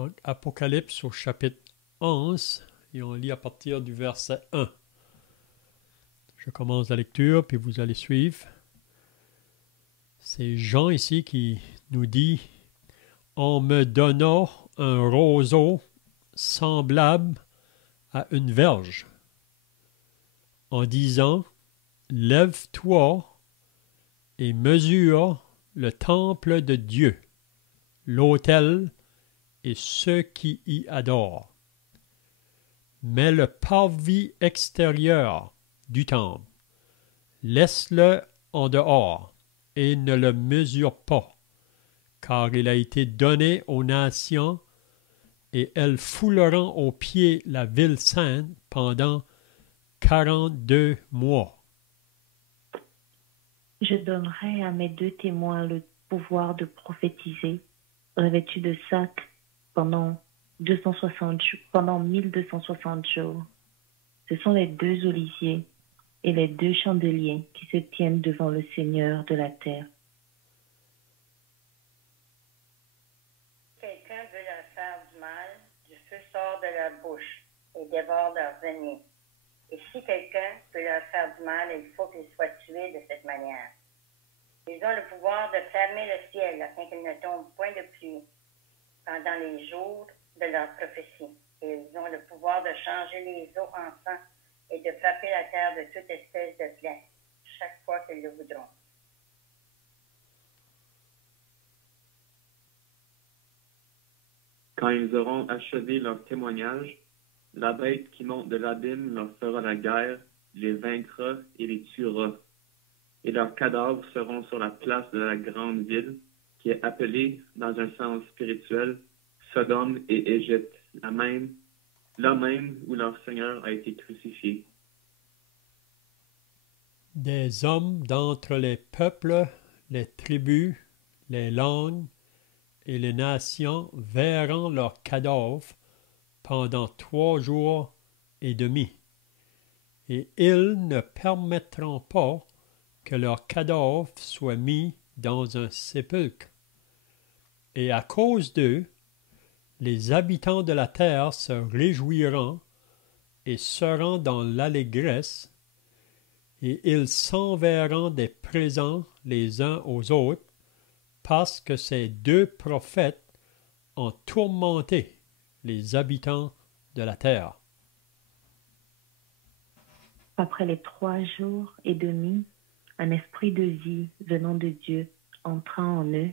Donc, Apocalypse au chapitre 11, et on lit à partir du verset 1. Je commence la lecture, puis vous allez suivre. C'est Jean ici qui nous dit « On me donna un roseau semblable à une verge, en disant « Lève-toi et mesure le temple de Dieu, l'autel et ceux qui y adorent. Mais le parvis extérieur du temple, laisse-le en dehors et ne le mesure pas, car il a été donné aux nations et elles fouleront aux pieds la ville sainte pendant 42 mois. Je donnerai à mes 2 témoins le pouvoir de prophétiser, revêtus de sacs pendant 1260 jours. Ce sont les 2 oliviers et les 2 chandeliers qui se tiennent devant le Seigneur de la terre. Quelqu'un veut leur faire du mal, du feu sort de leur bouche et dévore leur denier. Et si quelqu'un veut leur faire du mal, il faut qu'ils soient tués de cette manière. Ils ont le pouvoir de fermer le ciel afin qu'il ne tombe point de pluie pendant les jours de leur prophétie. Et ils ont le pouvoir de changer les eaux en sang et de frapper la terre de toute espèce de plaie, chaque fois qu'ils le voudront. Quand ils auront achevé leur témoignage, la bête qui monte de l'abîme leur fera la guerre, les vaincra et les tuera. Et leurs cadavres seront sur la place de la grande ville, qui est appelée, dans un sens spirituel, Sodome et Égypte, là même où leur Seigneur a été crucifié. Des hommes d'entre les peuples, les tribus, les langues et les nations verront leurs cadavres pendant 3 jours et demi, et ils ne permettront pas que leurs cadavres soient mis dans un sépulcre. Et à cause d'eux, les habitants de la terre se réjouiront et seront dans l'allégresse, et ils s'enverront des présents les uns aux autres, parce que ces 2 prophètes ont tourmenté les habitants de la terre. Après les 3 jours et demi, un esprit de vie venant de Dieu entra en eux,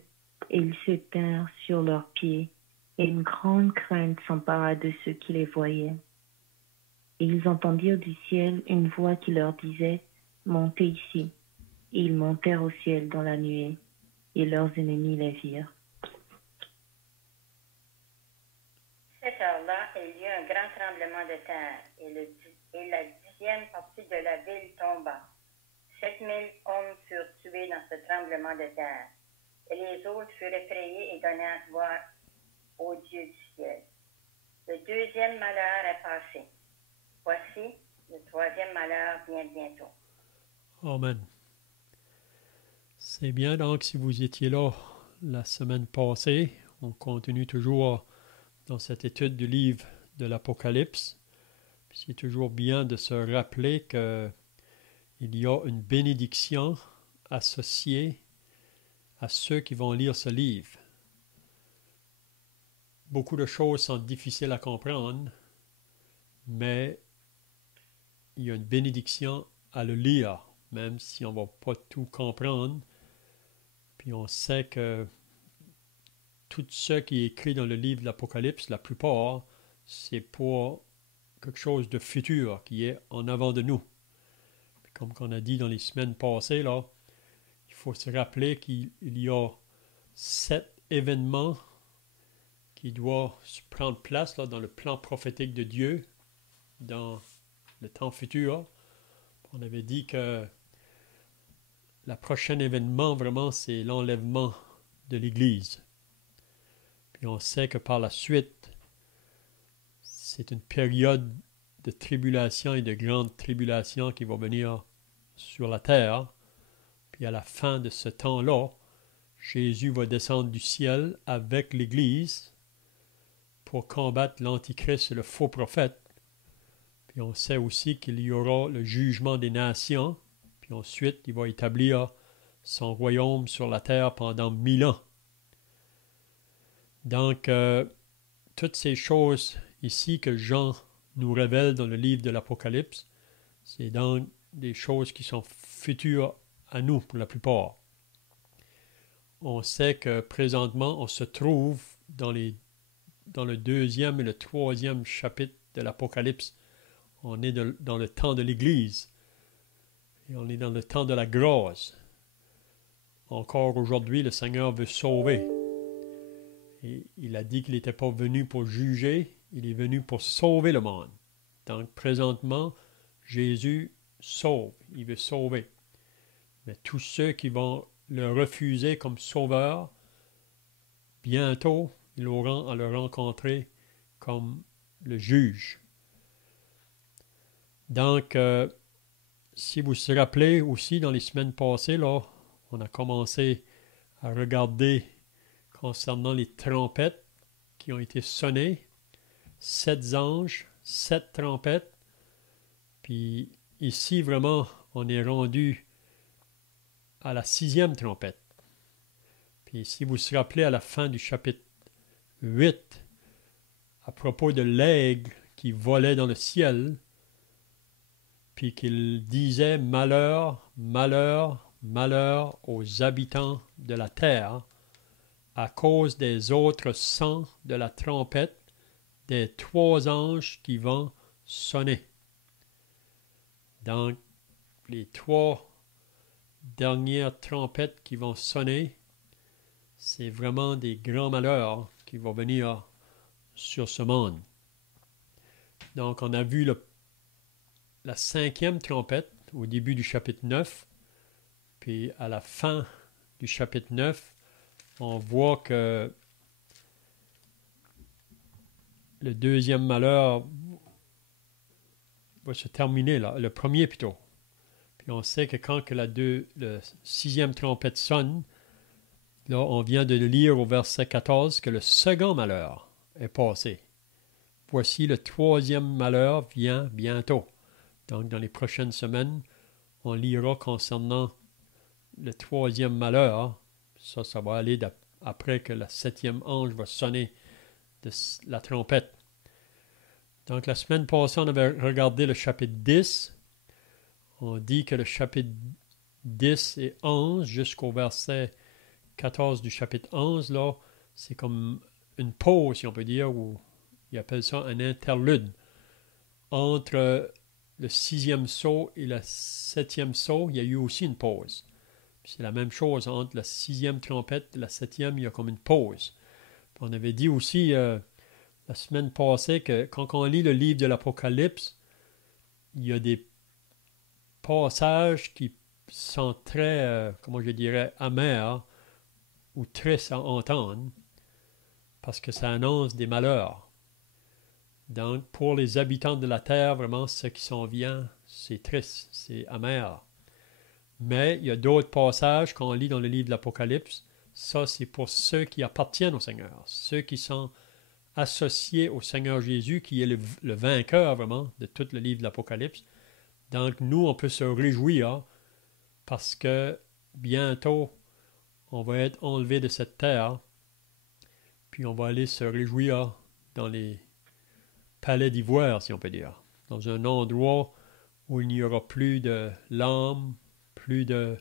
et ils se tinrent sur leurs pieds, et une grande crainte s'empara de ceux qui les voyaient. Et ils entendirent du ciel une voix qui leur disait « Montez ici ». Et ils montèrent au ciel dans la nuée, et leurs ennemis les virent. Cette heure-là, il y eut un grand tremblement de terre, et la 10e partie de la ville tomba. 7000 hommes furent tués dans ce tremblement de terre, et les autres furent effrayés et donnèrent gloire au Dieu du ciel. Le 2e malheur est passé. Voici, le 3e malheur vient bientôt. Amen. C'est bien donc si vous étiez là la semaine passée. On continue toujours dans cette étude du livre de l'Apocalypse. C'est toujours bien de se rappeler qu'il y a une bénédiction associée à ceux qui vont lire ce livre. Beaucoup de choses sont difficiles à comprendre, mais il y a une bénédiction à le lire, même si on ne va pas tout comprendre. Puis on sait que tout ce qui est écrit dans le livre de l'Apocalypse, la plupart, c'est pour quelque chose de futur qui est en avant de nous. Puis comme on a dit dans les semaines passées, là, il faut se rappeler qu'il y a 7 événements qui doivent prendre place là, dans le plan prophétique de Dieu, dans le temps futur. On avait dit que le prochain événement, vraiment, c'est l'enlèvement de l'Église. Puis on sait que par la suite, c'est une période de tribulation et de grande tribulation qui va venir sur la terre. Puis à la fin de ce temps-là, Jésus va descendre du ciel avec l'Église. pour combattre l'Antichrist et le faux prophète. Puis on sait aussi qu'il y aura le jugement des nations. Puis ensuite, il va établir son royaume sur la terre pendant 1000 ans. Donc, toutes ces choses ici que Jean nous révèle dans le livre de l'Apocalypse, c'est donc des choses qui sont futures à nous pour la plupart. On sait que présentement, on se trouve dans le 2e et le 3e chapitre de l'Apocalypse. On est dans le temps de l'Église. Et on est dans le temps de la grâce. Encore aujourd'hui, le Seigneur veut sauver. Et il a dit qu'il n'était pas venu pour juger, il est venu pour sauver le monde. Donc, présentement, Jésus sauve, il veut sauver. Mais tous ceux qui vont le refuser comme sauveur, bientôt, ils auront à le rencontrer comme le juge. Donc, si vous vous rappelez aussi, dans les semaines passées, là, on a commencé à regarder concernant les trompettes qui ont été sonnées. 7 anges, 7 trompettes. Puis ici, vraiment, on est rendu à la 6e trompette. Puis si vous vous rappelez à la fin du chapitre 8, à propos de l'aigle qui volait dans le ciel, puis qu'il disait « Malheur, malheur, malheur aux habitants de la terre, à cause des autres sons de la trompette des 3 anges qui vont sonner. » Donc, les 3 dernières trompettes qui vont sonner, c'est vraiment des grands malheurs qui vont venir sur ce monde. Donc, on a vu la 5e trompette au début du chapitre 9, puis à la fin du chapitre 9, on voit que le 2e malheur va se terminer là, le premier plutôt. Puis on sait que quand la 6e trompette sonne, là on vient de lire au verset 14 que le second malheur est passé. Voici le 3e malheur vient bientôt. Donc dans les prochaines semaines, on lira concernant le 3e malheur. Ça va aller après que la 7e ange va sonner de la trompette. Donc, la semaine passée, on avait regardé le chapitre 10. On dit que le chapitre 10 et 11, jusqu'au verset 14 du chapitre 11, là, c'est comme une pause, si on peut dire, ou ils appellent ça un interlude. Entre le 6e sceau et le 7e sceau, il y a eu aussi une pause. C'est la même chose entre la 6e trompette et la 7e, il y a comme une pause. Puis on avait dit aussi la semaine passée que quand on lit le livre de l'Apocalypse, il y a des passages qui sont très, comment je dirais, amers ou tristes à entendre parce que ça annonce des malheurs. Donc, pour les habitants de la terre, vraiment, ce qui s'en vient, c'est triste, c'est amer. Mais il y a d'autres passages qu'on lit dans le livre de l'Apocalypse. Ça, c'est pour ceux qui appartiennent au Seigneur, ceux qui sont associés au Seigneur Jésus, qui est le vainqueur vraiment de tout le livre de l'Apocalypse. Donc, nous, on peut se réjouir parce que bientôt, on va être enlevé de cette terre, puis on va aller se réjouir dans les palais d'ivoire, si on peut dire, dans un endroit où il n'y aura plus de larmes, plus de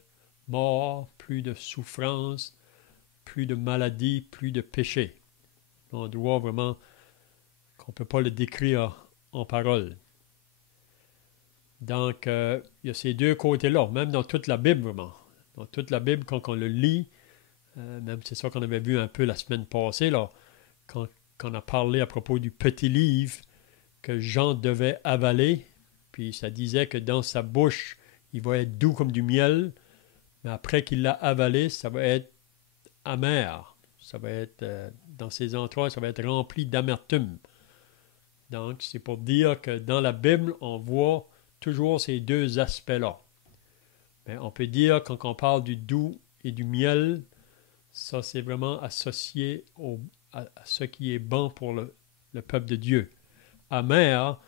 mort, plus de souffrance, plus de maladie, plus de péché. Un endroit vraiment qu'on ne peut pas le décrire en paroles. Donc, il y a ces deux côtés-là, même dans toute la Bible, vraiment. Dans toute la Bible, quand on le lit, même c'est ça qu'on avait vu un peu la semaine passée, là, quand on a parlé à propos du petit livre que Jean devait avaler, puis ça disait que dans sa bouche, il va être doux comme du miel, mais après qu'il l'a avalé, ça va être amer. Ça va être, dans ses entrailles, ça va être rempli d'amertume. Donc, c'est pour dire que dans la Bible, on voit toujours ces deux aspects-là. Mais on peut dire, quand on parle du doux et du miel, ça, c'est vraiment associé à ce qui est bon pour le peuple de Dieu. Amer,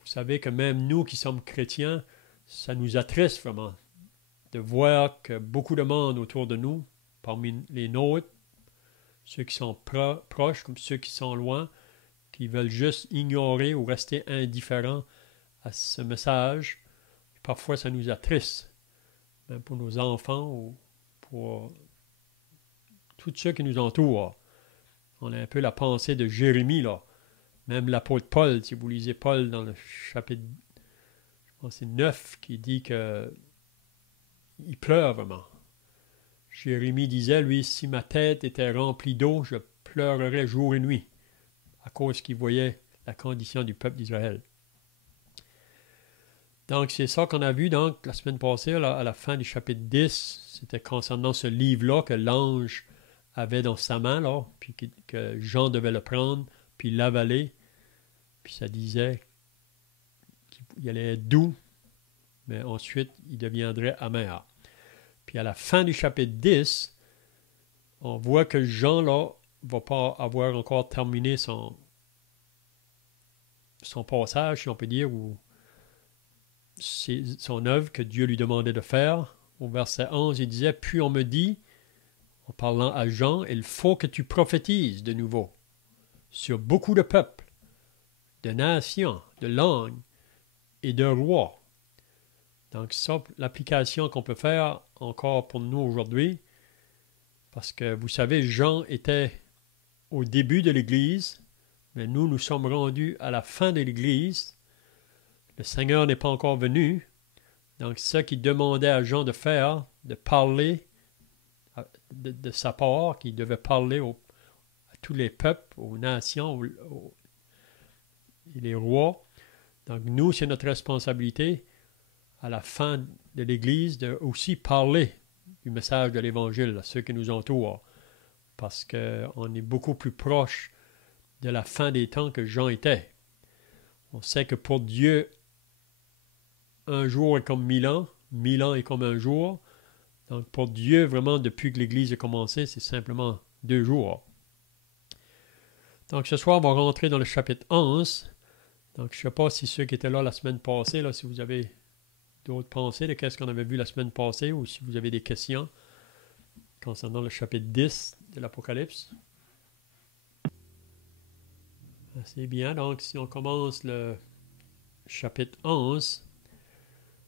vous savez que même nous qui sommes chrétiens, ça nous attriste vraiment de voir que beaucoup de monde autour de nous, parmi les nôtres, ceux qui sont proches comme ceux qui sont loin, qui veulent juste ignorer ou rester indifférents à ce message. Parfois, ça nous attriste, même pour nos enfants ou pour tous ceux qui nous entourent. On a un peu la pensée de Jérémie, là. Même l'apôtre Paul, si vous lisez Paul dans le chapitre, je pense que c'est 9, qui dit que il pleure vraiment. Jérémie disait, lui, si ma tête était remplie d'eau, je pleurerais jour et nuit, à cause qu'il voyait la condition du peuple d'Israël. Donc, c'est ça qu'on a vu donc la semaine passée, là, à la fin du chapitre 10. C'était concernant ce livre-là que l'ange avait dans sa main, là, puis que Jean devait le prendre, puis l'avaler. Puis ça disait qu'il allait être doux, mais ensuite, il deviendrait amer. Puis à la fin du chapitre 10, on voit que Jean, là, ne va pas avoir encore terminé son passage, si on peut dire, ou son œuvre que Dieu lui demandait de faire. Au verset 11, il disait, « Puis on me dit, en parlant à Jean, il faut que tu prophétises de nouveau sur beaucoup de peuples, de nations, de langues et de rois. » Donc ça, l'application qu'on peut faire encore pour nous aujourd'hui, parce que vous savez, Jean était au début de l'Église, mais nous sommes rendus à la fin de l'Église. Le Seigneur n'est pas encore venu. Donc, ce qu'il demandait à Jean de faire, de parler de sa part, qu'il devait parler à tous les peuples, aux nations et les rois. Donc, nous, c'est notre responsabilité, à la fin de l'Église, de aussi parler du message de l'Évangile à ceux qui nous entourent, parce qu'on est beaucoup plus proche de la fin des temps que Jean était. On sait que pour Dieu, un jour est comme 1000 ans, 1000 ans est comme un jour. Donc pour Dieu, vraiment, depuis que l'Église a commencé, c'est simplement 2 jours. Donc ce soir, on va rentrer dans le chapitre 11. Donc je ne sais pas si ceux qui étaient là la semaine passée, là, si vous avez d'autres pensées de qu'est-ce qu'on avait vu la semaine passée, ou si vous avez des questions concernant le chapitre 10 de l'Apocalypse. C'est bien. Donc si on commence le chapitre 11,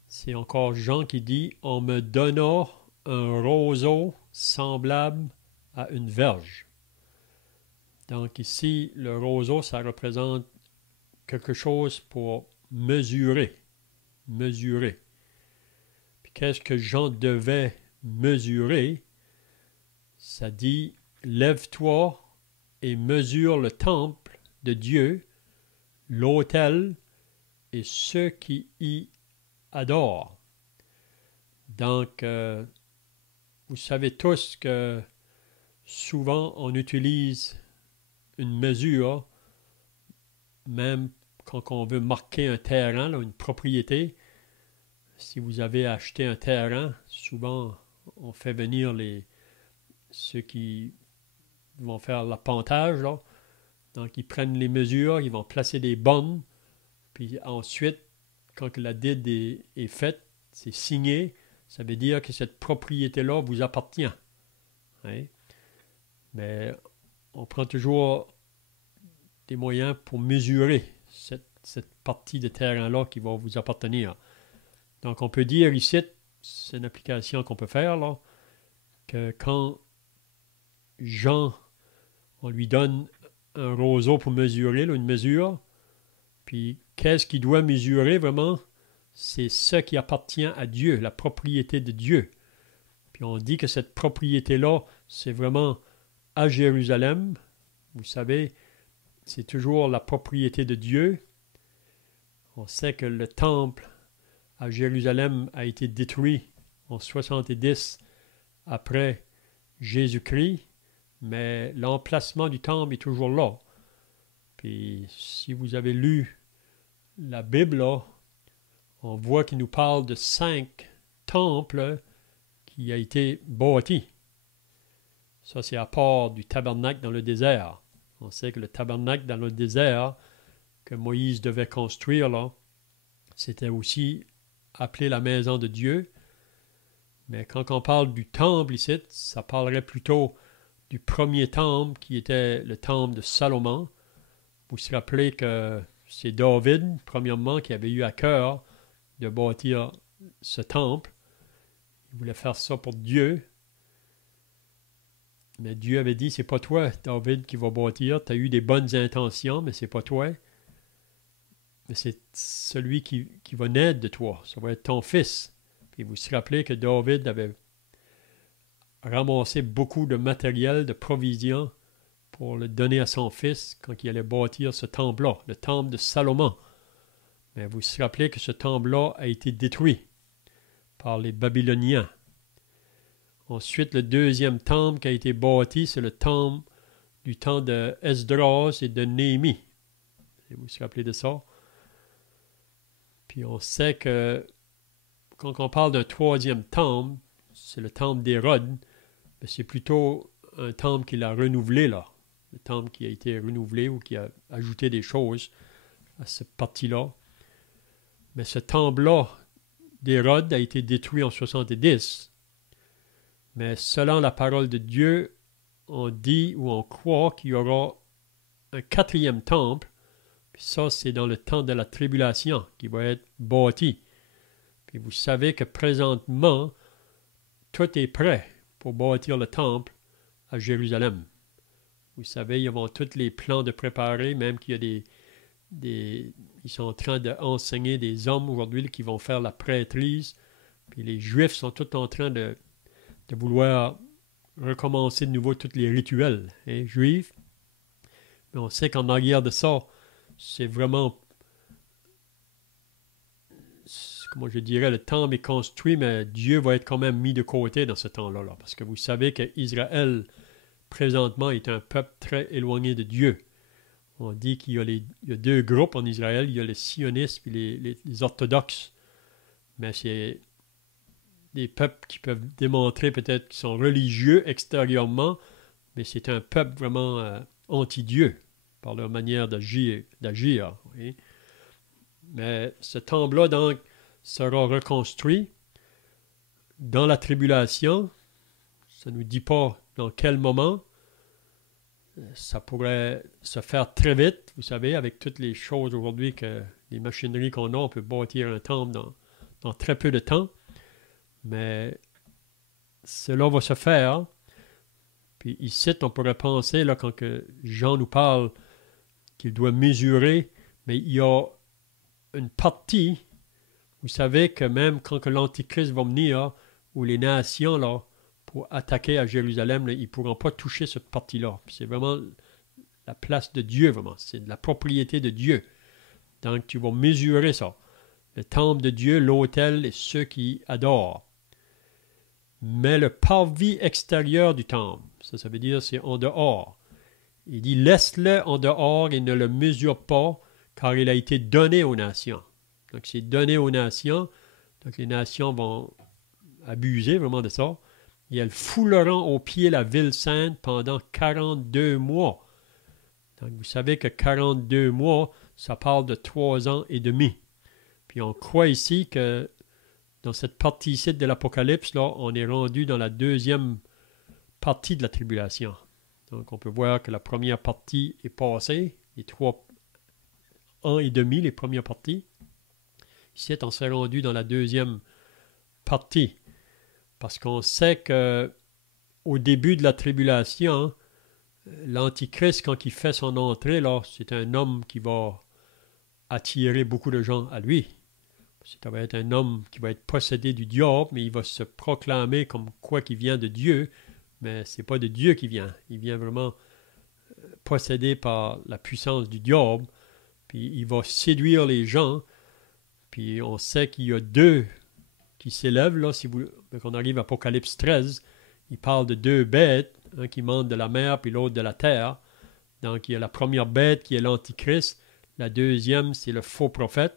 c'est encore Jean qui dit « On me donna un roseau semblable à une verge. » Donc ici, le roseau, ça représente quelque chose pour mesurer. Mesurer. Puis qu'est-ce que Jean devait mesurer? Ça dit « Lève-toi et mesure le temple de Dieu, l'autel et ceux qui y adorent. » Donc, vous savez tous que souvent on utilise une mesure, même quand on veut marquer un terrain, là, une propriété. Si vous avez acheté un terrain, souvent on fait venir ceux qui vont faire l'appontage, là. Donc, ils prennent les mesures, ils vont placer des bornes, puis ensuite, quand la dide est faite, c'est signé, ça veut dire que cette propriété-là vous appartient. Hein? Mais on prend toujours des moyens pour mesurer cette partie de terrain-là qui va vous appartenir. Donc, on peut dire ici, c'est une application qu'on peut faire, là, que quand Jean, on lui donne un roseau pour mesurer, là, une mesure, puis qu'est-ce qu'il doit mesurer vraiment? C'est ce qui appartient à Dieu, la propriété de Dieu. Puis on dit que cette propriété-là, c'est vraiment à Jérusalem. Vous savez, c'est toujours la propriété de Dieu. On sait que le temple à Jérusalem a été détruit en 70 après Jésus-Christ, mais l'emplacement du temple est toujours là. Puis si vous avez lu la Bible, là, on voit qu'il nous parle de 5 temples qui ont été bâtis. Ça, c'est à part du tabernacle dans le désert. On sait que le tabernacle dans le désert que Moïse devait construire, là, c'était aussi appelé la maison de Dieu. Mais quand on parle du temple ici, ça parlerait plutôt du premier temple qui était le temple de Salomon. Vous vous rappelez que c'est David, premièrement, qui avait eu à cœur de bâtir ce temple. Il voulait faire ça pour Dieu. Mais Dieu avait dit, c'est pas toi, David, qui va bâtir. Tu as eu des bonnes intentions, mais c'est pas toi. Mais c'est celui qui va naître de toi. Ça va être ton fils. Puis vous vous rappelez que David avait ramassé beaucoup de matériel, de provisions pour le donner à son fils quand il allait bâtir ce temple-là, le temple de Salomon. Mais vous vous rappelez que ce temple-là a été détruit par les Babyloniens. Ensuite, le deuxième temple qui a été bâti, c'est le temple du temps de Esdras et de Néhémie. Vous vous rappelez de ça? Puis on sait que quand on parle d'un troisième temple, c'est le temple d'Hérode, mais c'est plutôt un temple qu'il a renouvelé là. Le temple qui a été renouvelé ou qui a ajouté des choses à cette partie-là. Mais ce temple-là d'Hérode a été détruit en 70. Mais selon la parole de Dieu, on dit ou on croit qu'il y aura un quatrième temple. Puis ça, c'est dans le temps de la tribulation qui va être bâti. Puis vous savez que présentement, tout est prêt pour bâtir le temple à Jérusalem. Vous savez, ils ont tous les plans de préparer, même qu'il y a ils sont en train d'enseigner des hommes aujourd'hui qui vont faire la prêtrise. Puis les Juifs sont tous en train de vouloir recommencer de nouveau tous les rituels juifs. Mais on sait qu'en arrière de ça, c'est vraiment, comment je dirais, le temple est construit, mais Dieu va être quand même mis de côté dans ce temps-là. Parce que vous savez qu'Israël, présentement, est un peuple très éloigné de Dieu. On dit qu'il y a deux groupes en Israël, il y a les sionistes et les orthodoxes. Mais c'est des peuples qui peuvent démontrer peut-être qu'ils sont religieux extérieurement, mais c'est un peuple vraiment anti-Dieu par leur manière d'agir. Oui. Mais ce temple-là, donc, sera reconstruit dans la tribulation. Ça ne nous dit pas dans quel moment. Ça pourrait se faire très vite, vous savez, avec toutes les choses aujourd'hui, que les machineries qu'on a, on peut bâtir un temple dans très peu de temps. Mais cela va se faire. Puis ici, on pourrait penser, là, quand que Jean nous parle qu'il doit mesurer, mais il y a une partie, vous savez que même quand que l'Antichrist va venir, où les nations, là, pour attaquer à Jérusalem, là, ils ne pourront pas toucher cette partie-là. C'est vraiment la place de Dieu, vraiment. C'est de la propriété de Dieu. Donc, tu vas mesurer ça. Le temple de Dieu, l'autel et ceux qui adorent. Mais le parvis extérieur du temple, ça veut dire c'est en dehors. Il dit, laisse-le en dehors et ne le mesure pas, car il a été donné aux nations. Donc, c'est donné aux nations. Donc, les nations vont abuser vraiment de ça. Et elles fouleront au pied la ville sainte pendant 42 mois. Donc, vous savez que 42 mois, ça parle de 3 ans et demi. Puis, on croit ici que dans cette partie ici de l'Apocalypse, là, on est rendu dans la deuxième partie de la tribulation. Donc, on peut voir que la première partie est passée, les 3 ans et demi, les premières parties. Ici, on s'est rendu dans la deuxième partie. Parce qu'on sait qu'au début de la tribulation, l'Antichrist, quand il fait son entrée, là, c'est un homme qui va attirer beaucoup de gens à lui. Ça va être un homme qui va être possédé du diable, mais il va se proclamer comme quoi qu'il vient de Dieu, mais ce n'est pas de Dieu qui vient. Il vient vraiment possédé par la puissance du diable, puis il va séduire les gens, puis on sait qu'il y a 2 qui s'élèvent, là, quand on arrive à Apocalypse 13, il parle de 2 bêtes, un qui monte de la mer, puis l'autre de la terre. Donc, il y a la première bête qui est l'Antichrist, la deuxième, c'est le faux prophète.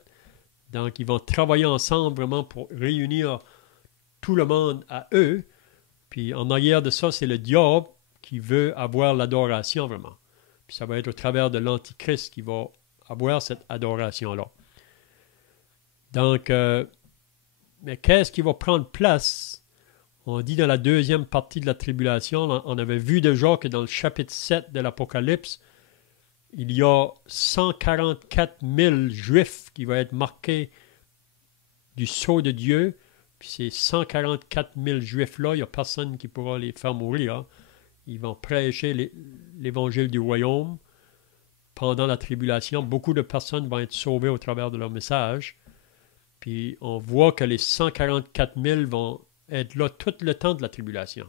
Donc, ils vont travailler ensemble vraiment pour réunir tout le monde à eux. Puis, en arrière de ça, c'est le diable qui veut avoir l'adoration vraiment. Puis ça va être au travers de l'Antichrist qui va avoir cette adoration-là. Donc, mais qu'est-ce qui va prendre place? On dit dans la deuxième partie de la tribulation, on avait vu déjà que dans le chapitre 7 de l'Apocalypse, il y a 144 000 Juifs qui vont être marqués du sceau de Dieu. Puis ces 144 000 Juifs-là, il n'y a personne qui pourra les faire mourir. Hein. Ils vont prêcher l'évangile du royaume pendant la tribulation. Beaucoup de personnes vont être sauvées au travers de leur message. Puis on voit que les 144 000 vont être là tout le temps de la tribulation.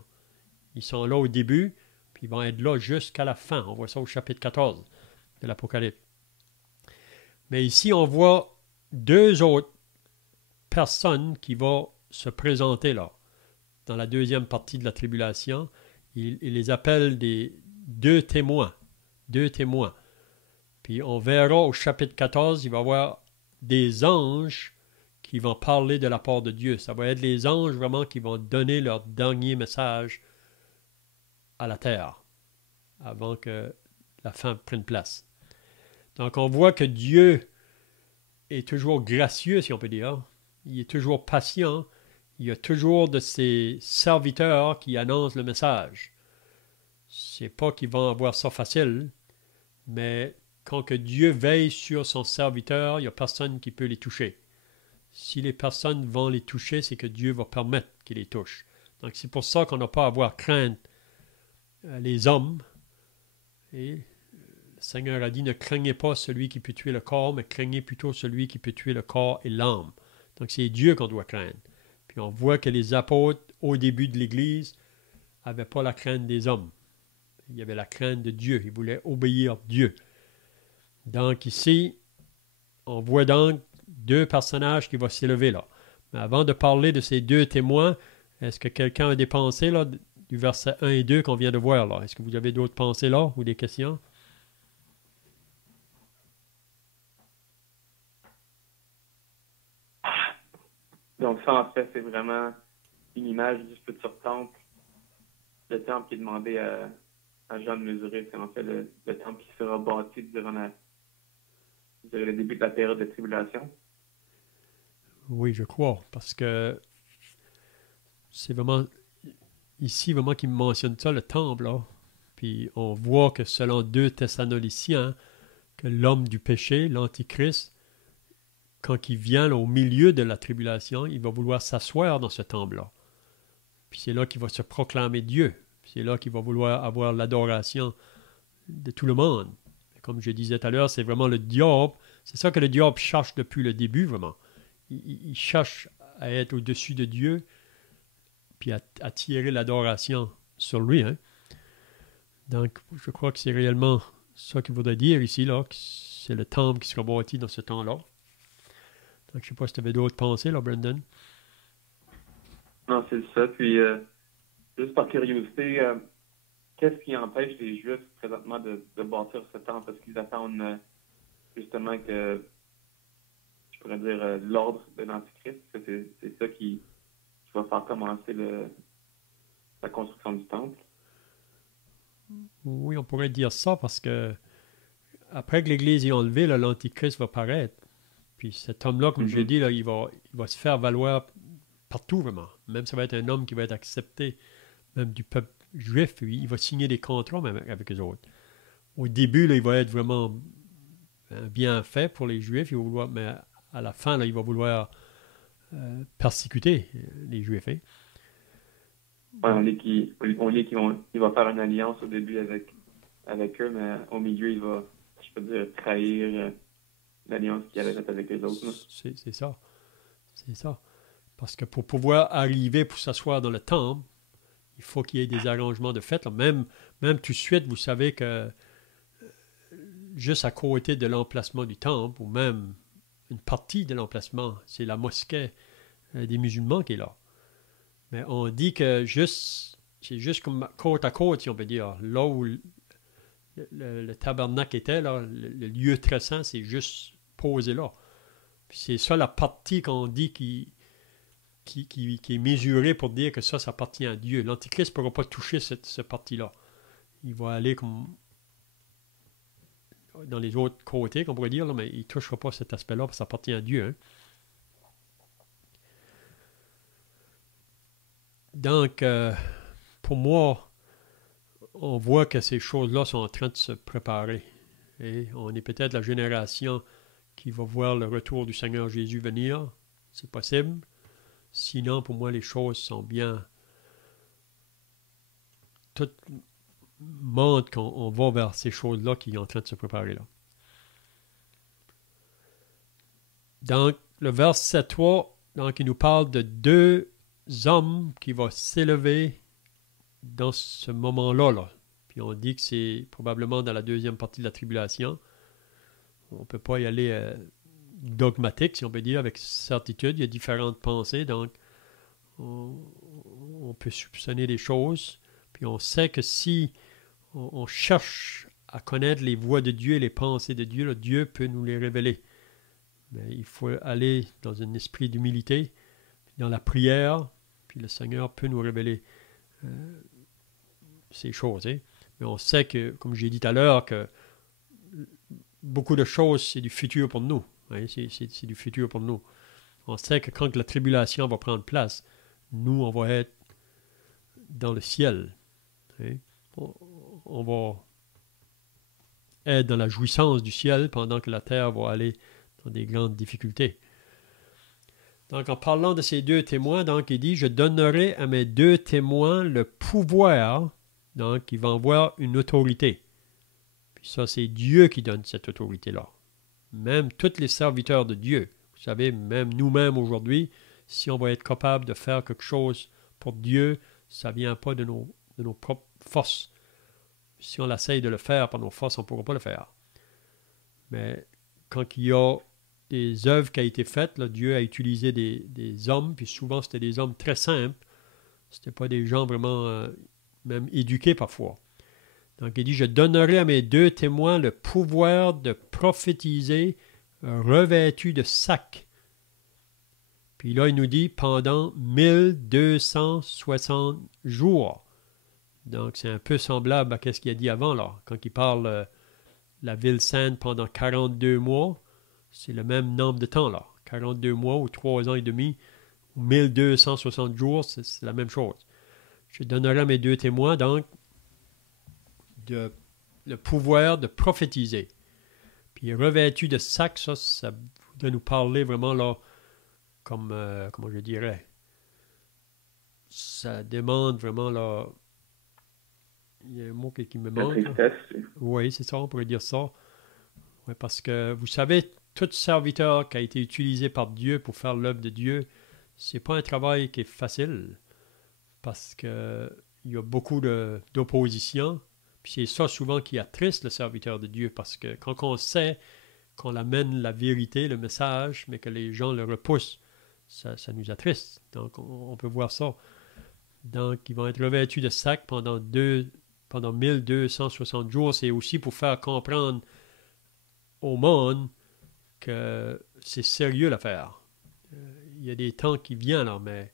Ils sont là au début, puis ils vont être là jusqu'à la fin. On voit ça au chapitre 14 de l'Apocalypse. Mais ici, on voit deux autres personnes qui vont se présenter là, dans la deuxième partie de la tribulation. Il les appelle des deux témoins. Deux témoins. Puis on verra au chapitre 14, il va y avoir des anges qui vont parler de la part de Dieu. Ça va être les anges vraiment qui vont donner leur dernier message à la terre avant que la fin prenne place. Donc on voit que Dieu est toujours gracieux, si on peut dire. Il est toujours patient. Il y a toujours de ses serviteurs qui annoncent le message. C'est pas qu'ils vont avoir ça facile, mais quand que Dieu veille sur son serviteur, il n'y a personne qui peut les toucher. Si les personnes vont les toucher, c'est que Dieu va permettre qu'ils les touchent. Donc c'est pour ça qu'on n'a pas à avoir crainte les hommes. Et le Seigneur a dit, ne craignez pas celui qui peut tuer le corps, mais craignez plutôt celui qui peut tuer le corps et l'âme. Donc c'est Dieu qu'on doit craindre. Puis on voit que les apôtres, au début de l'Église, n'avaient pas la crainte des hommes. Il y avait la crainte de Dieu. Ils voulaient obéir Dieu. Donc ici, on voit donc deux personnages qui vont s'élever là. Mais avant de parler de ces deux témoins, est-ce que quelqu'un a des pensées là, du verset 1 et 2 qu'on vient de voir là? Est-ce que vous avez d'autres pensées là ou des questions? Donc ça, en fait, c'est vraiment une image du futur temple. Le temple qui est demandé à Jean de mesurer, c'est en fait le temple qui sera bâti durant le début de la période de tribulation. Oui, je crois, parce que c'est vraiment ici vraiment qu'il mentionne ça, le temple, là. Puis on voit que selon 2 Thessaloniciens, que l'homme du péché, l'Antichrist, quand il vient là, au milieu de la tribulation, il va vouloir s'asseoir dans ce temple-là. Puis c'est là qu'il va se proclamer Dieu. Puis c'est là qu'il va vouloir avoir l'adoration de tout le monde. Comme je disais tout à l'heure, c'est vraiment le diable. C'est ça que le diable cherche depuis le début, vraiment. Il cherche à être au-dessus de Dieu, puis à attirer l'adoration sur lui. Hein. Donc, je crois que c'est réellement ça qu'il voudrait dire ici, là, que c'est le temple qui sera bâti dans ce temps-là. Donc, je ne sais pas si tu avais d'autres pensées, là, Brendan. Non, c'est ça. Puis, juste par curiosité, qu'est-ce qui empêche les Juifs présentement de bâtir ce temple? Parce qu'ils attendent justement que, je pourrais dire, l'ordre de l'Antichrist. C'est ça qui va faire commencer la construction du temple. Oui, on pourrait dire ça parce que après que l'Église est enlevée, là, l'Antichrist va paraître. Puis cet homme-là, comme je l'ai dit, là, il va se faire valoir partout, vraiment. Même ça va être un homme qui va être accepté, même du peuple juif. Il va signer des contrats même avec eux autres. Au début, là, il va être vraiment bien fait pour les Juifs, il va vouloir, mais à la fin, là, il va vouloir persécuter les Juifs. Hein? Ouais, on dit qu'il va faire une alliance au début avec eux, mais au milieu, il va, je peux dire, trahir l'alliance qu'il avait faite avec les autres. C'est ça. C'est ça. Parce que pour pouvoir arriver pour s'asseoir dans le temple, il faut qu'il y ait des arrangements de fait. Là. Même tout de suite, vous savez que juste à côté de l'emplacement du temple, ou même une partie de l'emplacement, c'est la mosquée des musulmans qui est là. Mais on dit que c'est juste comme côte à côte, si on peut dire, là où le tabernacle était, là, le lieu très saint, c'est juste posé là. Puis c'est ça la partie qu'on dit qui est mesurée pour dire que ça appartient à Dieu. L'Antichrist ne pourra pas toucher cette partie-là. Il va aller comme dans les autres côtés, qu'on pourrait dire, là, mais il ne touchera pas cet aspect-là, parce que ça appartient à Dieu. Hein. Donc, pour moi, on voit que ces choses-là sont en train de se préparer. Et on est peut-être la génération qui va voir le retour du Seigneur Jésus venir. C'est possible. Sinon, pour moi, les choses sont bien... Tout montre qu'on va vers ces choses-là qui sont en train de se préparer là. Donc, le verset 3, donc, il nous parle de deux hommes qui vont s'élever dans ce moment-là. Là. Puis on dit que c'est probablement dans la deuxième partie de la tribulation. On ne peut pas y aller dogmatique, si on peut dire, avec certitude. Il y a différentes pensées, donc on peut soupçonner des choses. Puis on sait que si on cherche à connaître les voies de Dieu et les pensées de Dieu, là, Dieu peut nous les révéler. Mais il faut aller dans un esprit d'humilité, dans la prière, puis le Seigneur peut nous révéler ces choses. Hein. Mais on sait que, comme j'ai dit tout à l'heure, que beaucoup de choses, c'est du futur pour nous. Hein. C'est du futur pour nous. On sait que quand la tribulation va prendre place, nous, on va être dans le ciel. Hein. On va être dans la jouissance du ciel pendant que la terre va aller dans des grandes difficultés. Donc, en parlant de ces deux témoins, donc, il dit « Je donnerai à mes deux témoins le pouvoir. » Donc, ils vont avoir une autorité. Puis ça, c'est Dieu qui donne cette autorité-là. Même tous les serviteurs de Dieu. Vous savez, même nous-mêmes aujourd'hui, si on va être capable de faire quelque chose pour Dieu, ça ne vient pas de nos propres forces. Si on essaye de le faire par nos forces, on ne pourra pas le faire. Mais quand il y a des œuvres qui ont été faites, là, Dieu a utilisé des hommes, puis souvent c'était des hommes très simples. C'était pas des gens vraiment même éduqués parfois. Donc il dit, je donnerai à mes deux témoins le pouvoir de prophétiser revêtus de sacs. Puis là, il nous dit pendant 1260 jours. Donc c'est un peu semblable à ce qu'il a dit avant, là, quand il parle la ville sainte pendant 42 mois. C'est le même nombre de temps, là. 42 mois ou 3 ans et demi, ou 1260 jours, c'est la même chose. Je donnerai à mes deux témoins, donc, le pouvoir de prophétiser. Puis revêtu de sacs, ça voudrait nous parler vraiment, là, comme, comment je dirais, ça demande vraiment, là, il y a un mot qui me manque. La tristesse. Oui, c'est ça, on pourrait dire ça. Oui, parce que, vous savez, tout serviteur qui a été utilisé par Dieu pour faire l'œuvre de Dieu, c'est pas un travail qui est facile parce que il y a beaucoup d'opposition. Puis c'est ça souvent qui attriste le serviteur de Dieu parce que quand on sait qu'on amène la vérité, le message, mais que les gens le repoussent, ça nous attriste. Donc on peut voir ça. Donc ils vont être revêtus de sacs pendant 1260 jours. C'est aussi pour faire comprendre au monde que c'est sérieux l'affaire. Il y a des temps qui viennent là, mais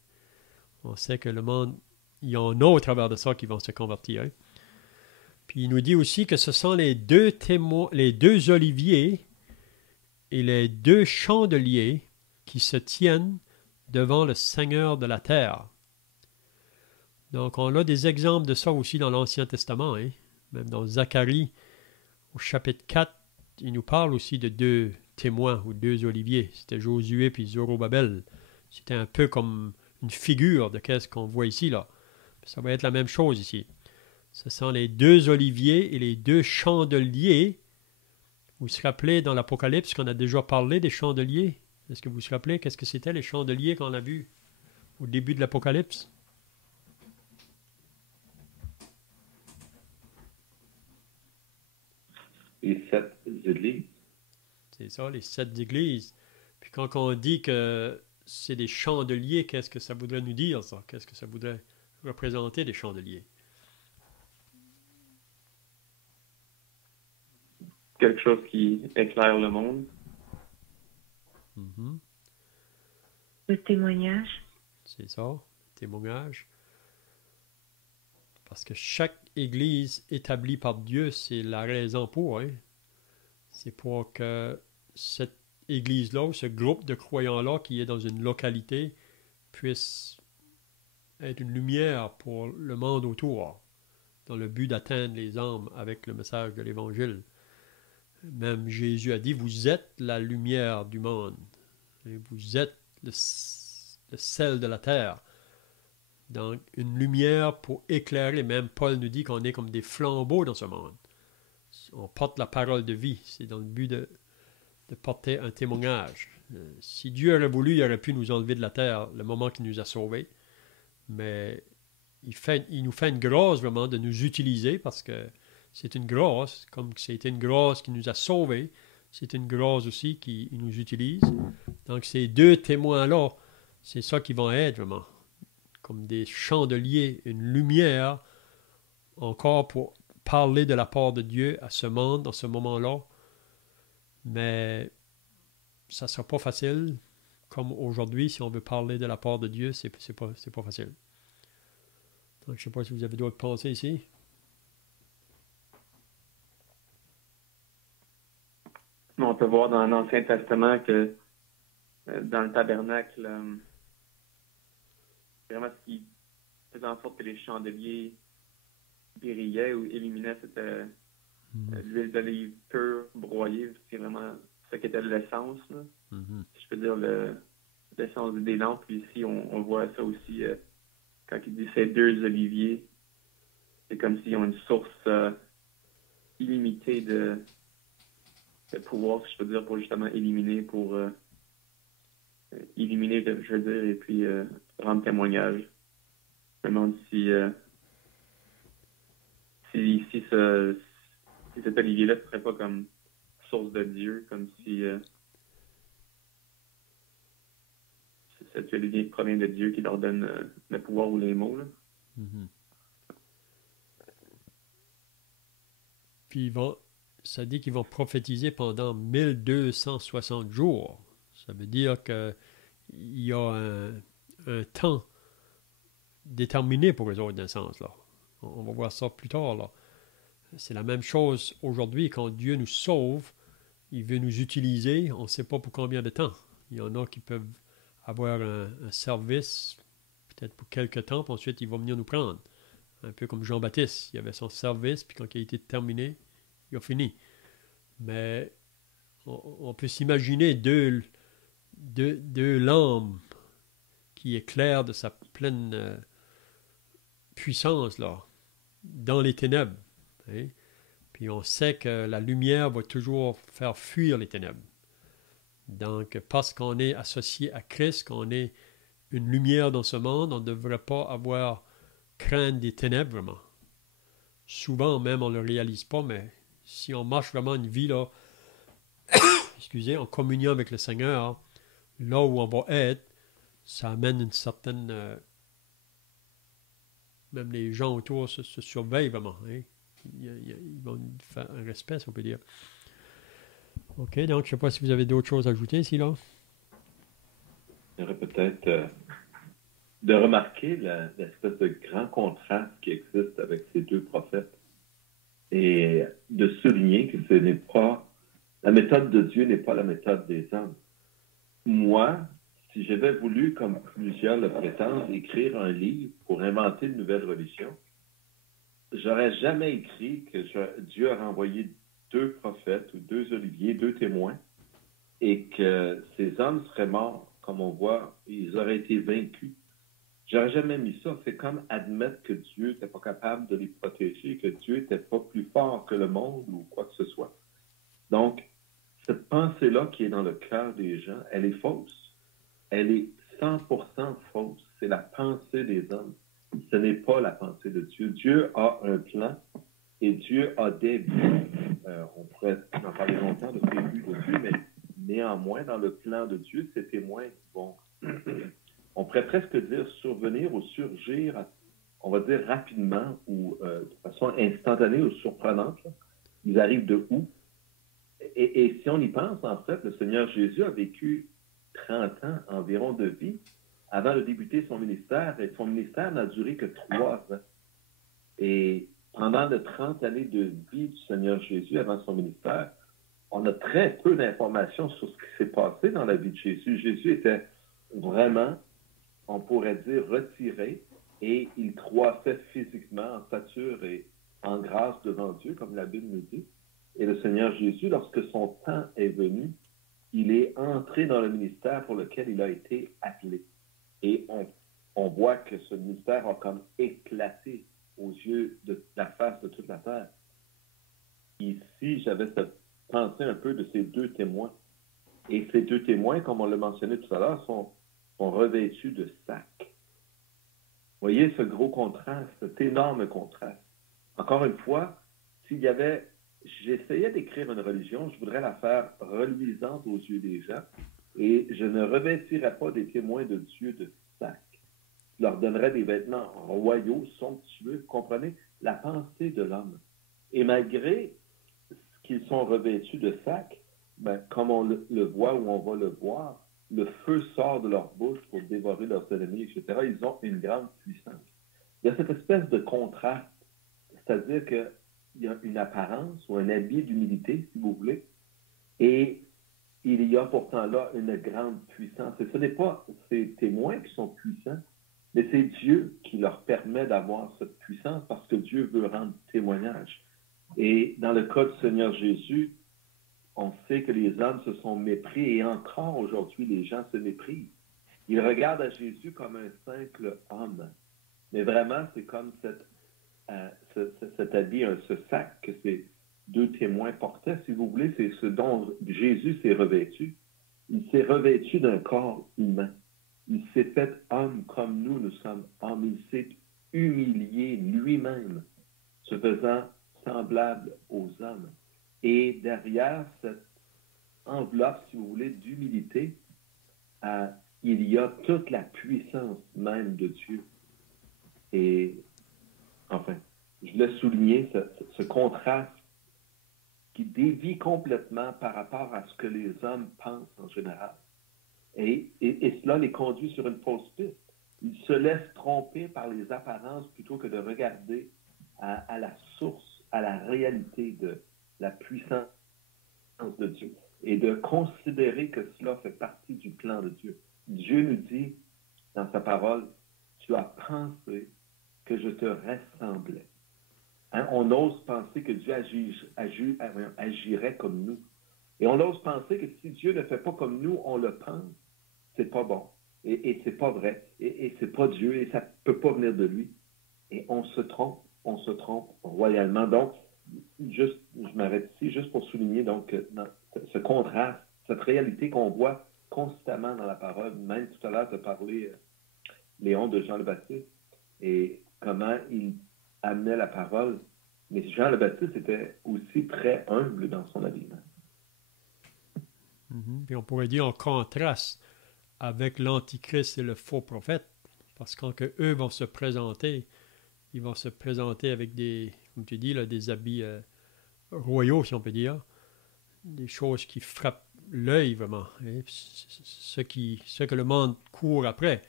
on sait que le monde, il y en a au travers de ça qui vont se convertir. Hein. Puis il nous dit aussi que ce sont les deux témoins, les deux oliviers et les deux chandeliers qui se tiennent devant le Seigneur de la terre. Donc on a des exemples de ça aussi dans l'Ancien Testament. Hein. Même dans Zacharie, au chapitre 4, il nous parle aussi de deux témoins ou deux oliviers. C'était Josué puis Zorobabel. C'était un peu comme une figure de qu'est-ce qu'on voit ici, là. Ça va être la même chose ici. Ce sont les deux oliviers et les deux chandeliers. Vous vous rappelez dans l'Apocalypse qu'on a déjà parlé des chandeliers? Est-ce que vous vous rappelez qu'est-ce que c'était les chandeliers qu'on a vus au début de l'Apocalypse? Les 7 églises. C'est ça, les 7 églises. Puis quand on dit que c'est des chandeliers, qu'est-ce que ça voudrait nous dire, ça? Qu'est-ce que ça voudrait représenter, des chandeliers? Quelque chose qui éclaire le monde. Mm-hmm. Le témoignage. C'est ça, témoignage. Parce que chaque église établie par Dieu, c'est la raison pour. Hein? C'est pour que cette Église-là, ce groupe de croyants-là qui est dans une localité, puisse être une lumière pour le monde autour, dans le but d'atteindre les âmes avec le message de l'Évangile. Même Jésus a dit, vous êtes la lumière du monde. Et vous êtes le sel de la terre. Donc, une lumière pour éclairer. Même Paul nous dit qu'on est comme des flambeaux dans ce monde. On porte la parole de vie. C'est dans le but de porter un témoignage. Si Dieu aurait voulu, il aurait pu nous enlever de la terre le moment qu'il nous a sauvés. Mais il nous fait une grâce vraiment de nous utiliser parce que c'est une grâce, comme c'était une grâce qui nous a sauvés, c'est une grâce aussi qui nous utilise. Donc ces deux témoins-là, c'est ça qui vont être vraiment comme des chandeliers, une lumière encore pour parler de la part de Dieu à ce monde, dans ce moment-là. Mais ça ne sera pas facile, comme aujourd'hui, si on veut parler de la part de Dieu, c'est pas facile. Donc, je ne sais pas si vous avez d'autres pensées ici. On peut voir dans l'Ancien Testament que dans le tabernacle, vraiment ce qui faisait en sorte que les chandeliers brillaient ou illuminaient, c'était l'huile d'olive pure, broyée. C'est vraiment ça qui était l'essence, là. Si je peux dire l'essence des lampes. Puis ici, on voit ça aussi quand il dit ces deux oliviers. C'est comme s'ils ont une source illimitée de pouvoir, si je peux dire, pour justement éliminer, je veux dire, et puis rendre témoignage. Je me demande si cet olivier-là ne serait pas comme source de Dieu, comme si cet olivier provient de Dieu qui leur donne le pouvoir ou les mots. Là. Puis ça dit qu'ils vont prophétiser pendant 1260 jours. Ça veut dire qu'il y a un temps déterminé pour eux autres, dans ce sens-là. On va voir ça plus tard, là. C'est la même chose aujourd'hui, quand Dieu nous sauve, il veut nous utiliser, on ne sait pas pour combien de temps. Il y en a qui peuvent avoir un service, peut-être pour quelques temps, puis ensuite il va venir nous prendre. Un peu comme Jean-Baptiste, il avait son service, puis quand il a été terminé, il a fini. Mais on peut s'imaginer deux lampes qui éclairent de sa pleine puissance, là, dans les ténèbres. Hein? Puis on sait que la lumière va toujours faire fuir les ténèbres. Donc, parce qu'on est associé à Christ, qu'on est une lumière dans ce monde, on ne devrait pas avoir crainte des ténèbres, vraiment. Souvent, même, on ne le réalise pas, mais si on marche vraiment une vie, là, en communion avec le Seigneur, là où on va être, ça amène une certaine... même les gens autour se surveillent vraiment. Hein? Ils vont faire un respect, si on peut dire. OK, donc je ne sais pas si vous avez d'autres choses à ajouter ici, là. Il y aurait peut-être de remarquer l'espèce de grand contraste qui existe avec ces deux prophètes et de souligner que ce n'est pas la méthode de Dieu n'est pas la méthode des hommes. Moi, si j'avais voulu, comme plusieurs le prétendent, écrire un livre pour inventer une nouvelle religion, j'aurais jamais écrit que Dieu a renvoyé deux prophètes ou deux oliviers, deux témoins, et que ces hommes seraient morts, comme on voit, ils auraient été vaincus. J'aurais jamais mis ça. C'est comme admettre que Dieu n'était pas capable de les protéger, que Dieu n'était pas plus fort que le monde ou quoi que ce soit. Donc, cette pensée-là qui est dans le cœur des gens, elle est fausse. Elle est 100% fausse. C'est la pensée des hommes. Ce n'est pas la pensée de Dieu. Dieu a un plan et Dieu a des buts. On pourrait en parler longtemps de ces buts de Dieu, mais néanmoins, dans le plan de Dieu, ces témoins vont, on pourrait presque dire survenir ou surgir, on va dire rapidement ou de façon instantanée ou surprenante. Là. Ils arrivent de où? Et si on y pense, en fait, le Seigneur Jésus a vécu 30 ans environ de vie avant de débuter son ministère, et son ministère n'a duré que 3 ans. Et pendant les 30 années de vie du Seigneur Jésus avant son ministère, on a très peu d'informations sur ce qui s'est passé dans la vie de Jésus. Jésus était vraiment, on pourrait dire, retiré et il croissait physiquement en stature et en grâce devant Dieu, comme la Bible nous dit. Et le Seigneur Jésus, lorsque son temps est venu, il est entré dans le ministère pour lequel il a été appelé. Et on voit que ce ministère a comme éclaté aux yeux de la face de toute la terre. Ici, j'avais cette pensée un peu de ces deux témoins. Et ces deux témoins, comme on l'a mentionné tout à l'heure, sont revêtus de sacs. Vous voyez ce gros contraste, cet énorme contraste. Encore une fois, j'essayais d'écrire une religion, je voudrais la faire reluisante aux yeux des gens, et je ne revêtirais pas des témoins de Dieu de sacs. Je leur donnerais des vêtements royaux, somptueux, vous comprenez, la pensée de l'homme. Et malgré qu'ils sont revêtus de sacs, comme on le voit ou on va le voir, le feu sort de leur bouche pour dévorer leurs ennemis, etc. Ils ont une grande puissance. Il y a cette espèce de contraste, c'est-à-dire qu'il y a une apparence ou un habit d'humilité, si vous voulez, et il y a pourtant là une grande puissance. Et ce n'est pas ces témoins qui sont puissants, mais c'est Dieu qui leur permet d'avoir cette puissance parce que Dieu veut rendre témoignage. Et dans le cas du Seigneur Jésus, on sait que les hommes se sont mépris et encore aujourd'hui, les gens se méprisent. Ils regardent à Jésus comme un simple homme. Mais vraiment, c'est comme cet habit, ce sac que ces deux témoins portaient, si vous voulez, c'est ce dont Jésus s'est revêtu. Il s'est revêtu d'un corps humain. Il s'est fait homme comme nous sommes hommes. Il s'est humilié lui-même, se faisant semblable aux hommes. Et derrière cette enveloppe, si vous voulez, d'humilité, il y a toute la puissance même de Dieu. Et enfin, je voulais souligner ce contraste qui dévie complètement par rapport à ce que les hommes pensent en général. Et cela les conduit sur une fausse piste. Ils se laissent tromper par les apparences plutôt que de regarder à la source, à la réalité de la puissance de Dieu et de considérer que cela fait partie du plan de Dieu. Dieu nous dit dans sa parole, tu as pensé que je te ressemblais. Hein? On ose penser que Dieu agirait comme nous. Et on ose penser que si Dieu ne fait pas comme nous, on le pense, c'est pas bon. Et c'est pas vrai. Et c'est pas Dieu et ça peut pas venir de lui. Et on se trompe royalement. Donc, je m'arrête ici juste pour souligner donc ce contraste, cette réalité qu'on voit constamment dans la parole. Même tout à l'heure, tu as parlé, Léon, de Jean le Baptiste et comment il amenait la parole. Mais Jean le Baptiste était aussi très humble dans son habillement. Puis on pourrait dire en contraste avec l'Antichrist et le faux prophète, parce que quand eux vont se présenter, ils vont se présenter avec des, comme tu dis, là, des habits royaux, si on peut dire, des choses qui frappent l'œil vraiment, hein? Ce que le monde court après.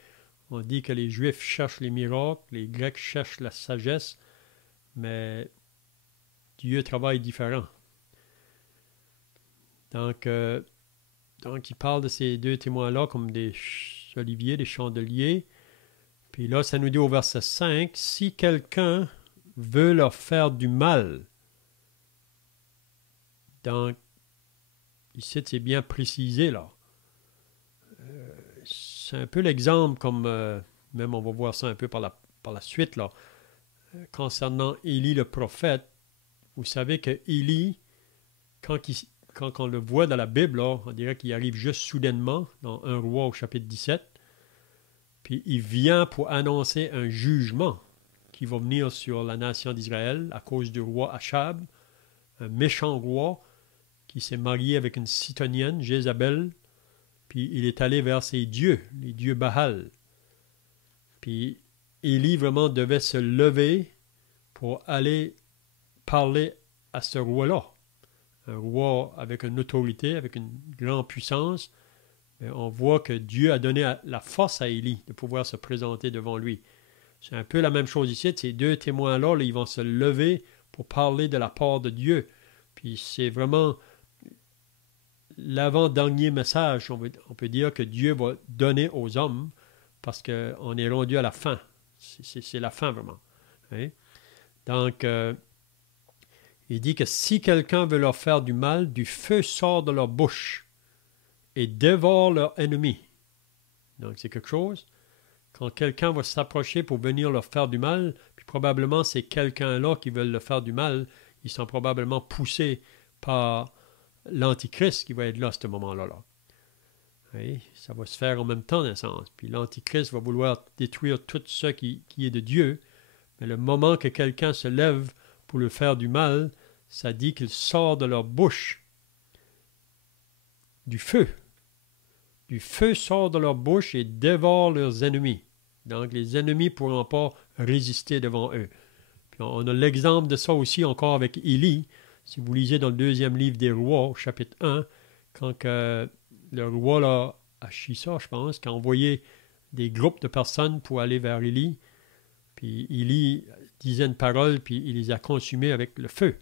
On dit que les Juifs cherchent les miracles, les Grecs cherchent la sagesse, mais Dieu travaille différent. Donc il parle de ces deux témoins-là comme des oliviers, des chandeliers. Puis là, ça nous dit au verset 5, « Si quelqu'un veut leur faire du mal, » donc, ici, c'est bien précisé, là. C'est un peu l'exemple, comme, même on va voir ça un peu par la suite, là. Concernant Élie le prophète, vous savez que Élie, quand on le voit dans la Bible, là, on dirait qu'il arrive juste soudainement, dans 1 Roi au chapitre 17, puis il vient pour annoncer un jugement qui va venir sur la nation d'Israël à cause du roi Achab, un méchant roi qui s'est marié avec une Sidonienne, Jézabel, puis il est allé vers ses dieux, les dieux Baal. Puis Élie vraiment devait se lever pour aller parler à ce roi-là. Un roi avec une autorité, avec une grande puissance. Mais on voit que Dieu a donné la force à Élie de pouvoir se présenter devant lui. C'est un peu la même chose ici. Ces deux témoins-là, là, ils vont se lever pour parler de la part de Dieu. Puis c'est vraiment l'avant-dernier message, on peut dire, que Dieu va donner aux hommes, parce qu'on est rendu à la fin. C'est la fin, vraiment. Hein? Donc, il dit que si quelqu'un veut leur faire du mal, du feu sort de leur bouche et dévore leur ennemi. Donc, c'est quelque chose. Quand quelqu'un va s'approcher pour venir leur faire du mal, puis probablement c'est quelqu'un-là qui veut leur faire du mal, ils sont probablement poussés par l'Antichrist qui va être là à ce moment-là. Oui, ça va se faire en même temps, dans un sens. Puis l'Antichrist va vouloir détruire tout ce qui est de Dieu. Mais le moment que quelqu'un se lève pour leur faire du mal, ça dit qu'il sort de leur bouche du feu. Du feu sort de leur bouche et dévore leurs ennemis. Donc les ennemis ne pourront pas résister devant eux. Puis on a l'exemple de ça aussi encore avec Élie. Si vous lisez dans le 2e livre des Rois, au chapitre 1, quand le roi là, Achisa, je pense, qui a envoyé des groupes de personnes pour aller vers Élie, puis Élie disait une parole, puis il les a consumés avec le feu.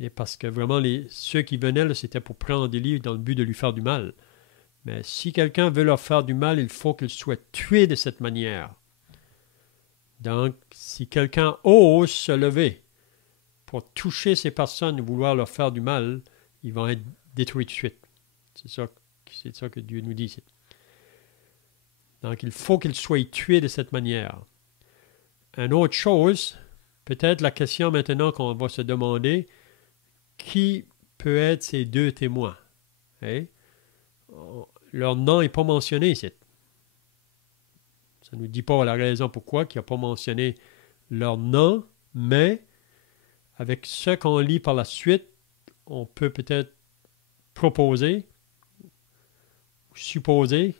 Et parce que vraiment, ceux qui venaient, là, c'était pour prendre Élie dans le but de lui faire du mal. Mais si quelqu'un veut leur faire du mal, il faut qu'il soit tué de cette manière. Donc, si quelqu'un ose se lever pour toucher ces personnes et vouloir leur faire du mal, ils vont être détruits tout de suite. C'est ça que Dieu nous dit ici. Donc, il faut qu'ils soient tués de cette manière. Une autre chose, peut-être la question maintenant qu'on va se demander, qui peut être ces deux témoins? Hein? Leur nom n'est pas mentionné ici. Ça ne nous dit pas la raison pourquoi il n'a pas mentionné leur nom, mais avec ce qu'on lit par la suite, on peut peut-être proposer, supposer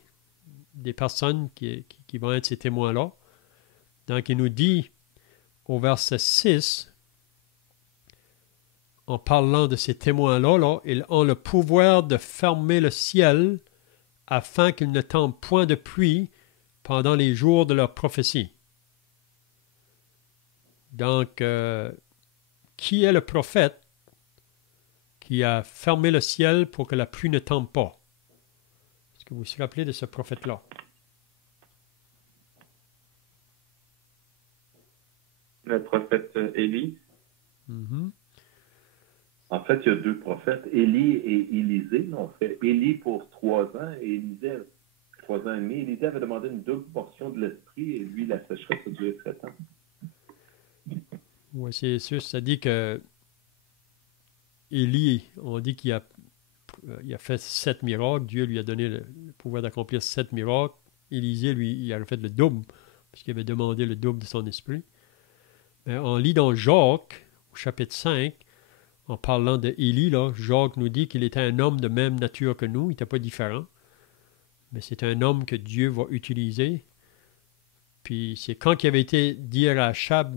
des personnes qui vont être ces témoins-là. Donc, il nous dit au verset 6, en parlant de ces témoins-là, ils ont le pouvoir de fermer le ciel afin qu'il ne tombe point de pluie pendant les jours de leur prophétie. Donc, qui est le prophète qui a fermé le ciel pour que la pluie ne tombe pas? Est-ce que vous vous rappelez de ce prophète-là? Le prophète Élie. Mm-hmm. En fait, il y a deux prophètes, Élie et Élisée. On fait Élie pour 3 ans et Élisée 3 ans et demi. Élisée avait demandé une double portion de l'esprit et lui, la sécheresse a duré 7 ans. Oui, c'est sûr. Ça dit que Élie, on dit qu'il a fait 7 miracles. Dieu lui a donné le pouvoir d'accomplir 7 miracles. Élisée, lui, il a fait le double, parce qu'il avait demandé le double de son esprit. Mais on lit dans Jacques, au chapitre 5, en parlant d'Élie, Jacques nous dit qu'il était un homme de même nature que nous, il n'était pas différent. Mais c'est un homme que Dieu va utiliser. Puis c'est quand il avait été dit à Achab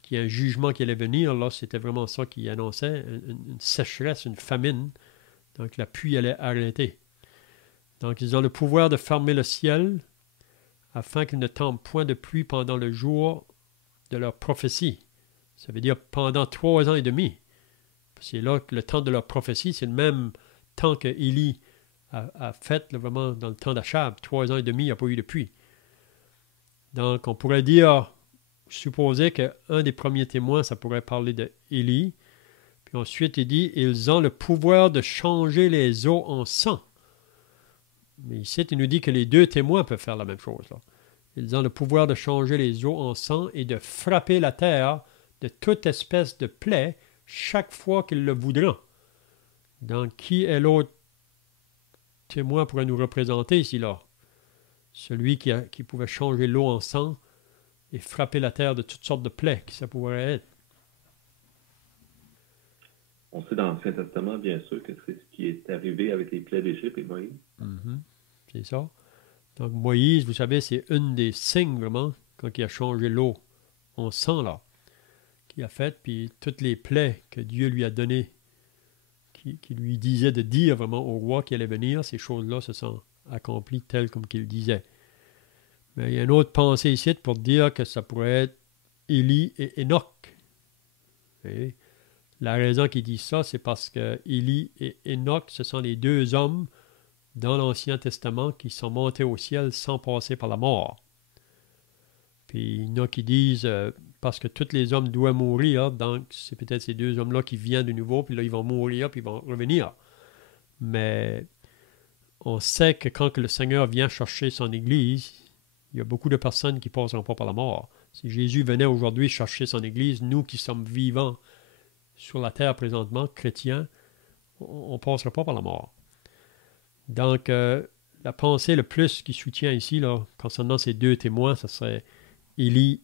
qu'il y a un jugement qui allait venir, là, c'était vraiment ça qu'il annonçait, une sécheresse, une famine. Donc la pluie allait arrêter. Donc ils ont le pouvoir de fermer le ciel afin qu'il ne tombe point de pluie pendant le jour de leur prophétie. Ça veut dire pendant 3 ans et demi. C'est là que le temps de leur prophétie, c'est le même temps que Élie a fait, là, vraiment dans le temps d'Achab. 3 ans et demi, il n'y a pas eu de pluie. Donc, on pourrait dire, supposer qu'un des premiers témoins, ça pourrait parler d'Élie. Puis ensuite, il dit, ils ont le pouvoir de changer les eaux en sang. Mais ici, il nous dit que les 2 témoins peuvent faire la même chose, là. Ils ont le pouvoir de changer les eaux en sang et de frapper la terre de toute espèce de plaie chaque fois qu'ils le voudront. Donc, qui est l'autre témoin pourrait nous représenter ici, là? Celui qui pouvait changer l'eau en sang et frapper la terre de toutes sortes de plaies, qui ça pourrait être? On sait dans l'Ancien Testament, bien sûr, que c'est ce qui est arrivé avec les plaies d'Égypte et Moïse. Mm-hmm. C'est ça. Donc, Moïse, vous savez, c'est une des signes, vraiment, quand il a changé l'eau en sang, là, qu'il a fait, puis toutes les plaies que Dieu lui a données, qui lui disait de dire vraiment au roi qui allait venir, ces choses-là se sont accomplies telles comme qu'il disait. Mais il y a une autre pensée ici pour dire que ça pourrait être Élie et Enoch. Et La raison qu'ils disent ça, c'est parce que Élie et Enoch, ce sont les deux hommes dans l'Ancien Testament qui sont montés au ciel sans passer par la mort. Puis il y en a qui disent, parce que tous les hommes doivent mourir, donc c'est peut-être ces deux hommes-là qui viennent de nouveau, puis là ils vont mourir, puis ils vont revenir. Mais on sait que quand le Seigneur vient chercher son Église, il y a beaucoup de personnes qui ne passeront pas par la mort. Si Jésus venait aujourd'hui chercher son Église, nous qui sommes vivants sur la terre présentement, chrétiens, on ne passera pas par la mort. Donc, la pensée le plus qui soutient ici, là, concernant ces deux témoins, ce serait Élie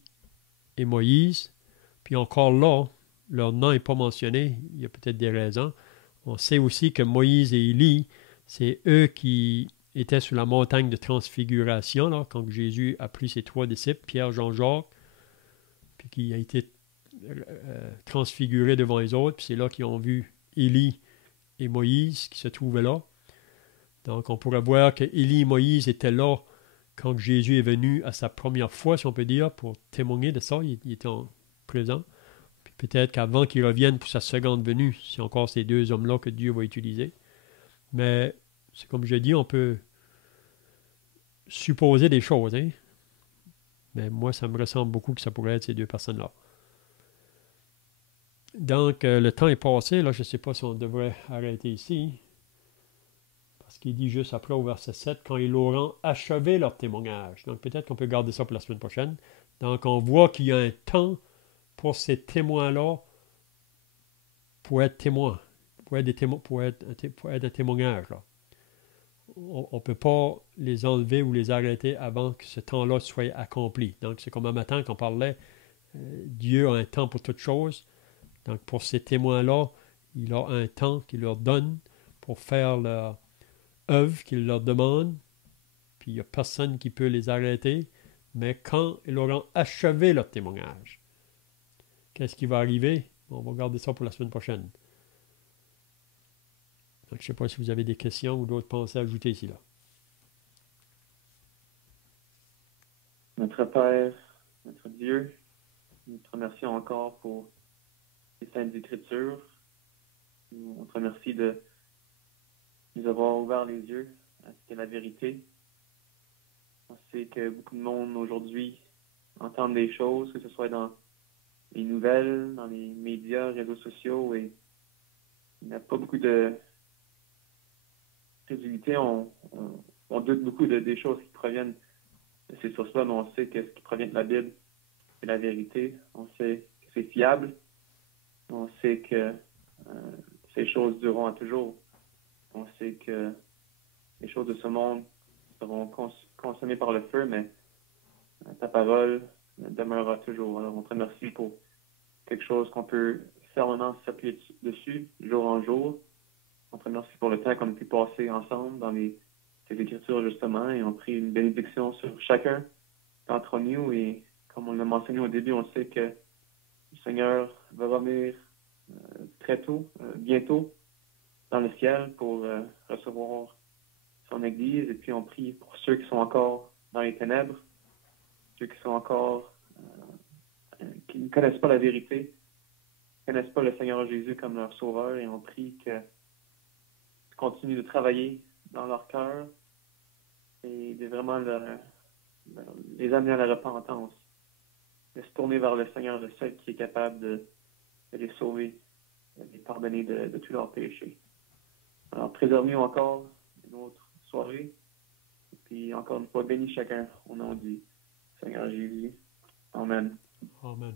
et Moïse. Puis encore là, leur nom n'est pas mentionné, il y a peut-être des raisons. On sait aussi que Moïse et Élie, c'est eux qui étaient sur la montagne de transfiguration, là, quand Jésus a pris ses trois disciples, Pierre, Jean, Jacques, puis qui a été transfiguré devant les autres, puis c'est là qu'ils ont vu Élie et Moïse qui se trouvaient là. Donc on pourrait voir que Élie et Moïse étaient là quand Jésus est venu à sa première fois, si on peut dire, pour témoigner de ça, il était présent. Puis peut-être qu'avant qu'il revienne pour sa seconde venue, c'est encore ces deux hommes-là que Dieu va utiliser. Mais c'est comme je dis, on peut supposer des choses, hein? Mais moi, ça me ressemble beaucoup que ça pourrait être ces deux personnes-là. Donc, le temps est passé. Là, je ne sais pas si on devrait arrêter ici. Parce qu'il dit juste après au verset 7, quand ils auront achevé leur témoignage. Donc, peut-être qu'on peut garder ça pour la semaine prochaine. Donc, on voit qu'il y a un temps pour ces témoins-là pour être témoins. Pour être un témoignage, là. On ne peut pas les enlever ou les arrêter avant que ce temps-là soit accompli. Donc, c'est comme un matin qu'on parlait, Dieu a un temps pour toutes choses. Donc, pour ces témoins-là, il a un temps qu'il leur donne pour faire leur œuvre qu'il leur demande. Puis, il n'y a personne qui peut les arrêter. Mais quand ils auront achevé leur témoignage, qu'est-ce qui va arriver? On va garder ça pour la semaine prochaine. Donc, je ne sais pas si vous avez des questions ou d'autres pensées à ajouter ici, là. Notre Père, notre Dieu, nous te remercions encore pour les Saintes Écritures. On te remercie de nous avoir ouvert les yeux à ce qu'est la vérité. On sait que beaucoup de monde aujourd'hui entendent des choses, que ce soit dans les nouvelles, dans les médias, réseaux sociaux, et il n'y a pas beaucoup de crédulité. On doute beaucoup des choses qui proviennent de ces sources-là, mais on sait que ce qui provient de la Bible, c'est la vérité. On sait que c'est fiable. On sait que ces choses dureront à toujours. On sait que les choses de ce monde seront consommées par le feu, mais ta parole demeurera toujours. Alors, on te remercie pour quelque chose qu'on peut fermement s'appuyer dessus, jour en jour. On te remercie pour le temps qu'on a pu passer ensemble dans tes Écritures, justement, et on prie une bénédiction sur chacun d'entre nous. Et comme on l'a mentionné au début, on sait que le Seigneur va revenir très tôt, bientôt, dans le ciel pour recevoir son Église. Et puis on prie pour ceux qui sont encore dans les ténèbres, ceux qui sont encore qui ne connaissent pas la vérité, ne connaissent pas le Seigneur Jésus comme leur sauveur, et on prie que tu continues de travailler dans leur cœur et de vraiment les amener à la repentance, de se tourner vers le Seigneur, le seul qui est capable de les sauver, de les pardonner de tous leurs péchés. Alors, préserve-nous encore une autre soirée. Et puis, encore une fois, bénis chacun au nom du Seigneur Jésus. Amen. Amen.